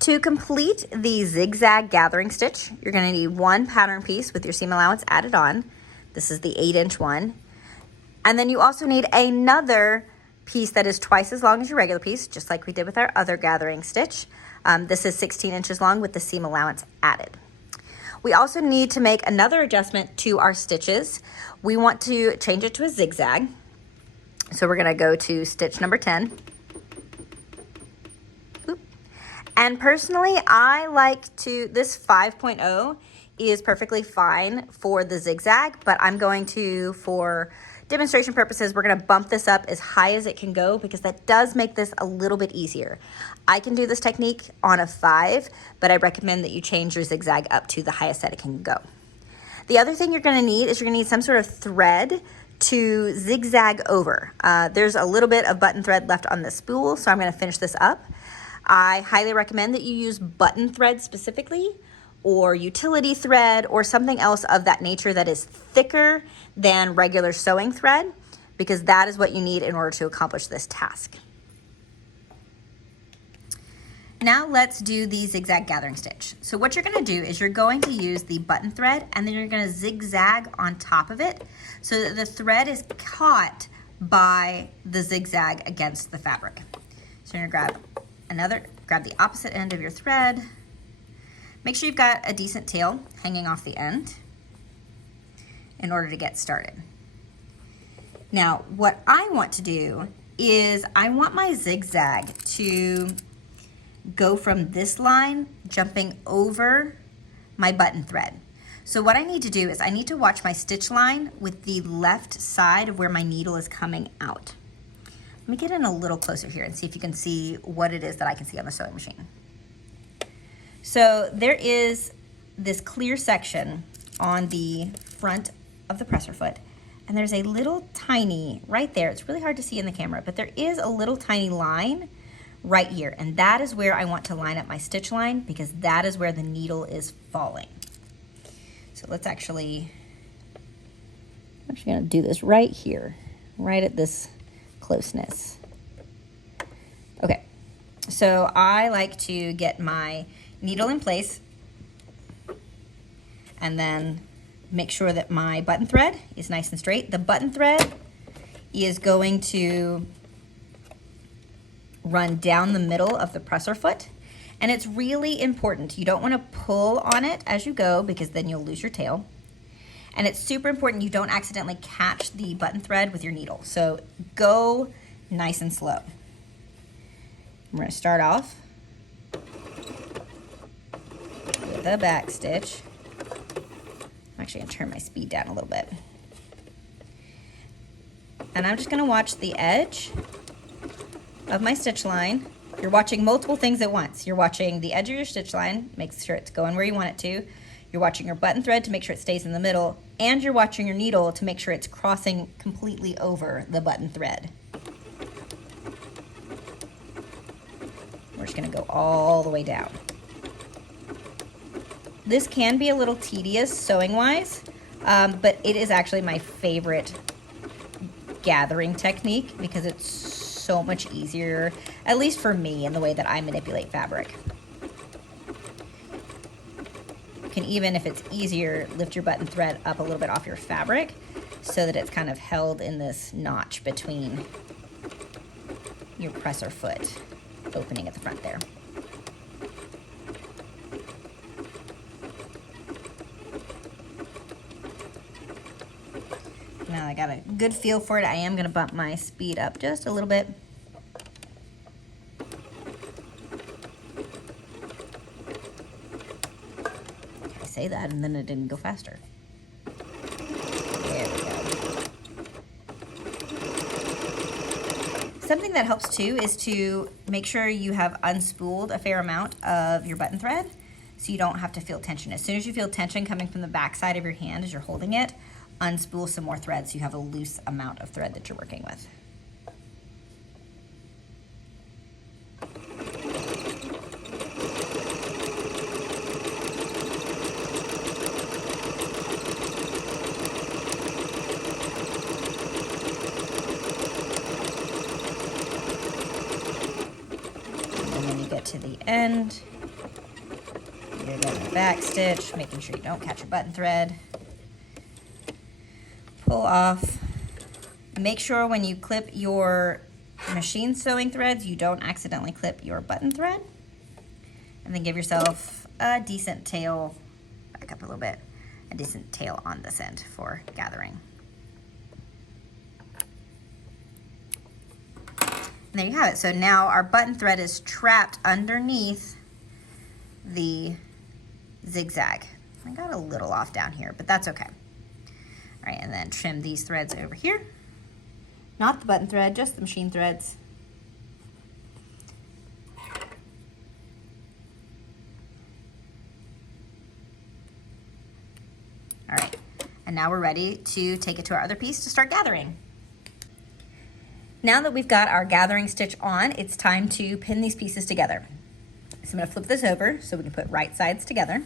To complete the zigzag gathering stitch, you're going to need one pattern piece with your seam allowance added on. This is the 8-inch one. And then you also need another piece that is twice as long as your regular piece, just like we did with our other gathering stitch. This is 16 inches long with the seam allowance added. We also need to make another adjustment to our stitches. We want to change it to a zigzag. So we're going to go to stitch number 10. And personally, I like to, this 5.0 is perfectly fine for the zigzag, but I'm going to, for demonstration purposes, we're gonna bump this up as high as it can go because that does make this a little bit easier. I can do this technique on a 5, but I recommend that you change your zigzag up to the highest that it can go. The other thing you're gonna need is you're gonna need some sort of thread to zigzag over. There's a little bit of button thread left on the spool, so I'm gonna finish this up. I highly recommend that you use button thread specifically, or utility thread, or something else of that nature that is thicker than regular sewing thread, because that is what you need in order to accomplish this task. Now let's do the zigzag gathering stitch. So what you're gonna do is you're going to use the button thread and then you're gonna zigzag on top of it so that the thread is caught by the zigzag against the fabric. So you're gonna grab the opposite end of your thread. Make sure you've got a decent tail hanging off the end in order to get started. Now, what I want to do is I want my zigzag to go from this line, jumping over my button thread. So what I need to do is I need to watch my stitch line with the left side of where my needle is coming out. Let me get in a little closer here and see if you can see what it is that I can see on the sewing machine. So there is this clear section on the front of the presser foot, and there's a little tiny, right there, it's really hard to see in the camera, but there is a little tiny line right here, and that is where I want to line up my stitch line because that is where the needle is falling. So let's I'm actually gonna do this right here, right at this closeness. Okay, so I like to get my needle in place and then make sure that my button thread is nice and straight. The button thread is going to run down the middle of the presser foot, and it's really important. You don't want to pull on it as you go because then you'll lose your tail. And it's super important you don't accidentally catch the button thread with your needle. So go nice and slow. I'm going to start off with a back stitch. I'm actually going to turn my speed down a little bit. And I'm just going to watch the edge of my stitch line. You're watching multiple things at once. You're watching the edge of your stitch line, make sure it's going where you want it to. You're watching your button thread to make sure it stays in the middle, and you're watching your needle to make sure it's crossing completely over the button thread. We're just gonna go all the way down. This can be a little tedious sewing-wise, but it is actually my favorite gathering technique because it's so much easier, at least for me, in the way that I manipulate fabric. You can, even if it's easier, lift your button thread up a little bit off your fabric so that it's kind of held in this notch between your presser foot opening at the front there. Now I got a good feel for it. I am going to bump my speed up just a little bit. I say that and then it didn't go faster. There we go. Something that helps too is to make sure you have unspooled a fair amount of your button thread so you don't have to feel tension. As soon as you feel tension coming from the back side of your hand as you're holding it, unspool some more thread so you have a loose amount of thread that you're working with. And then when you get to the end. You're going to back stitch, making sure you don't catch your button thread. Pull off. Make sure when you clip your machine sewing threads, you don't accidentally clip your button thread. And then give yourself a decent tail, back up a little bit, a decent tail on this end for gathering. And there you have it. So now our button thread is trapped underneath the zigzag. I got a little off down here, but that's okay. All right, and then trim these threads over here. Not the button thread, just the machine threads. All right, and now we're ready to take it to our other piece to start gathering. Now that we've got our gathering stitch on, it's time to pin these pieces together. So I'm gonna flip this over so we can put right sides together.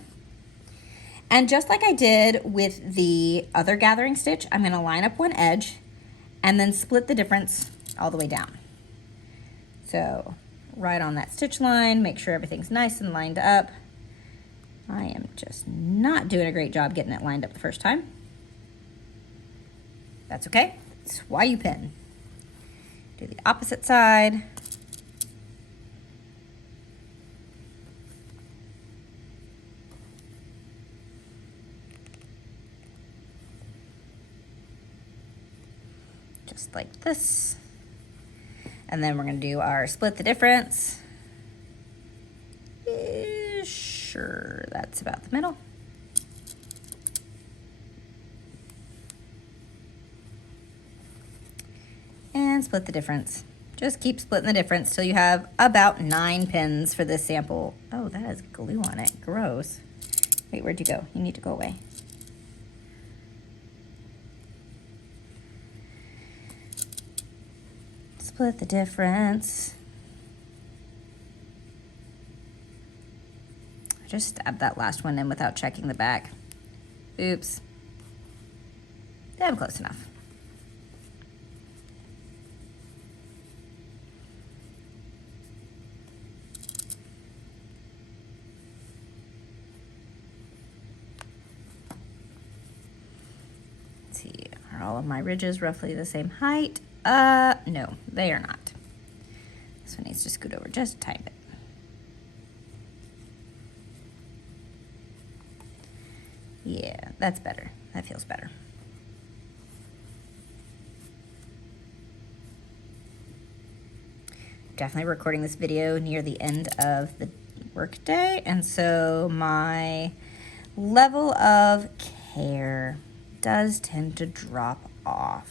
And just like I did with the other gathering stitch, I'm gonna line up one edge and then split the difference all the way down. So right on that stitch line, make sure everything's nice and lined up. I am just not doing a great job getting it lined up the first time. That's okay, it's why you pin. Do the opposite side. Just like this. And then we're gonna do our split the difference. Sure, that's about the middle. And split the difference. Just keep splitting the difference till you have about 9 pins for this sample. Oh, that has glue on it, gross. Wait, where'd you go? You need to go away. Split the difference. I just stabbed that last one in without checking the back. Oops. I'm close enough. Let's see, are all of my ridges roughly the same height? No, they are not. This one needs to scoot over just a tiny bit. Yeah, that's better. That feels better. Definitely recording this video near the end of the workday, and so my level of care does tend to drop off.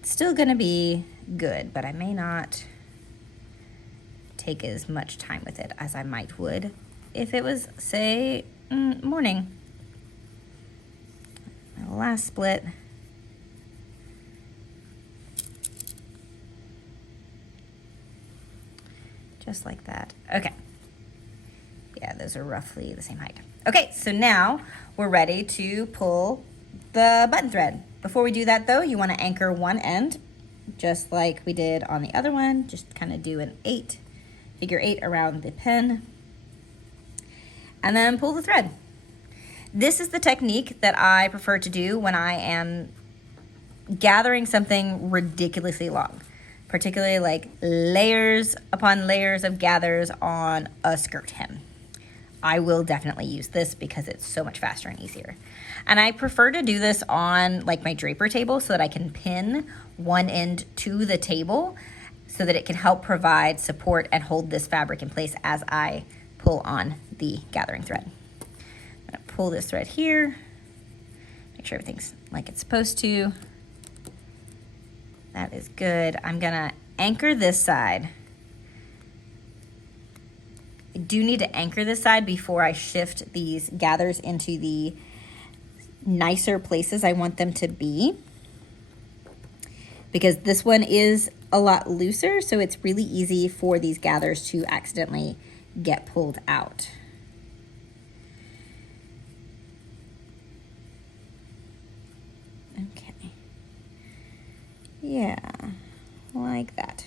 It's still gonna be good, but I may not take as much time with it as I might would if it was, say, morning. My last split. Just like that. Okay. Yeah, those are roughly the same height. Okay, so now we're ready to pull the button thread. Before we do that though, you want to anchor one end, just like we did on the other one. Just kind of do an figure 8 around the pin, and then pull the thread. This is the technique that I prefer to do when I am gathering something ridiculously long, particularly like layers upon layers of gathers on a skirt hem. I will definitely use this because it's so much faster and easier. And I prefer to do this on like my draper table so that I can pin one end to the table so that it can help provide support and hold this fabric in place as I pull on the gathering thread. I'm gonna pull this thread here, make sure everything's like it's supposed to. That is good. I'm gonna anchor this side. I do need to anchor this side before I shift these gathers into the nicer places I want them to be, because this one is a lot looser, so it's really easy for these gathers to accidentally get pulled out. Okay. Yeah, like that.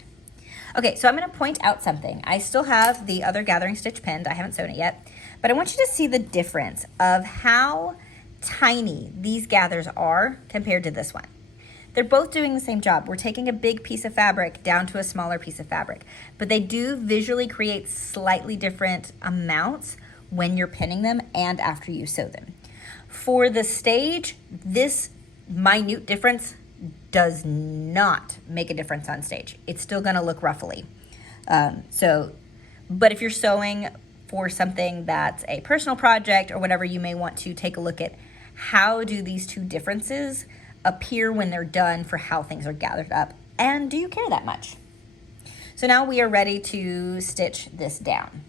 Okay, so I'm gonna point out something. I still have the other gathering stitch pinned. I haven't sewn it yet, but I want you to see the difference of how tiny these gathers are compared to this one. They're both doing the same job. We're taking a big piece of fabric down to a smaller piece of fabric, but they do visually create slightly different amounts when you're pinning them and after you sew them. For the stage, this minute difference does not make a difference on stage. It's still gonna look ruffly. But if you're sewing for something that's a personal project or whatever, you may want to take a look at how do these two differences appear when they're done for how things are gathered up, and do you care that much? So now we are ready to stitch this down.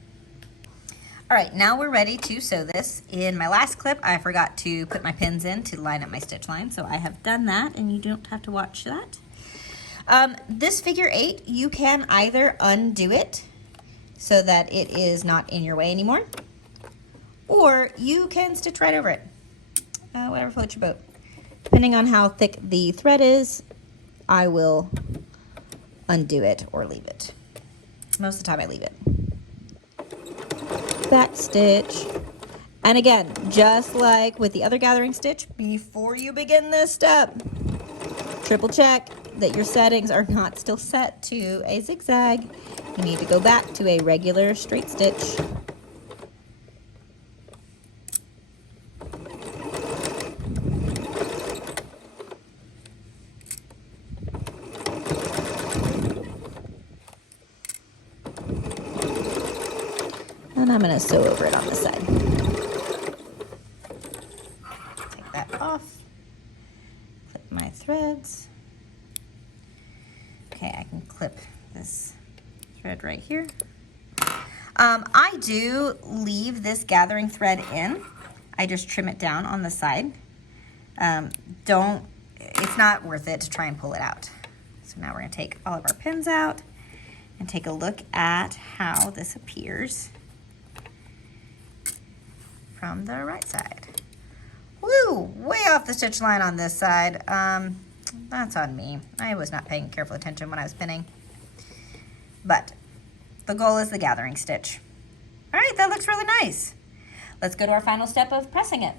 All right, now we're ready to sew this. In my last clip, I forgot to put my pins in to line up my stitch line, so I have done that, and you don't have to watch that. This figure 8, you can either undo it so that it is not in your way anymore, or you can stitch right over it. Whatever floats your boat. Depending on how thick the thread is, I will undo it or leave it. Most of the time I leave it. Back stitch. And again, just like with the other gathering stitch, before you begin this step, triple check that your settings are not still set to a zigzag. You need to go back to a regular straight stitch. And I'm going to sew over it on this side. Take that off. Clip my threads. Okay, I can clip this thread right here. I do leave this gathering thread in. I just trim it down on the side. It's not worth it to try and pull it out. So now we're going to take all of our pins out and take a look at how this appears from the right side. Woo, way off the stitch line on this side. That's on me. I was not paying careful attention when I was pinning. But the goal is the gathering stitch. All right, that looks really nice. Let's go to our final step of pressing it.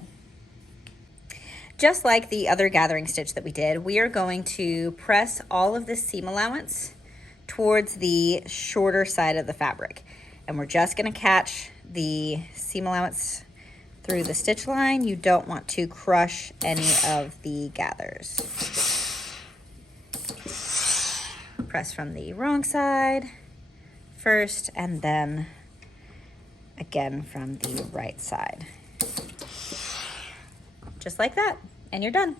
Just like the other gathering stitch that we did, we are going to press all of the seam allowance towards the shorter side of the fabric. And we're just gonna catch the seam allowance through the stitch line. You don't want to crush any of the gathers. Press from the wrong side first, and then again from the right side. Just like that, and you're done.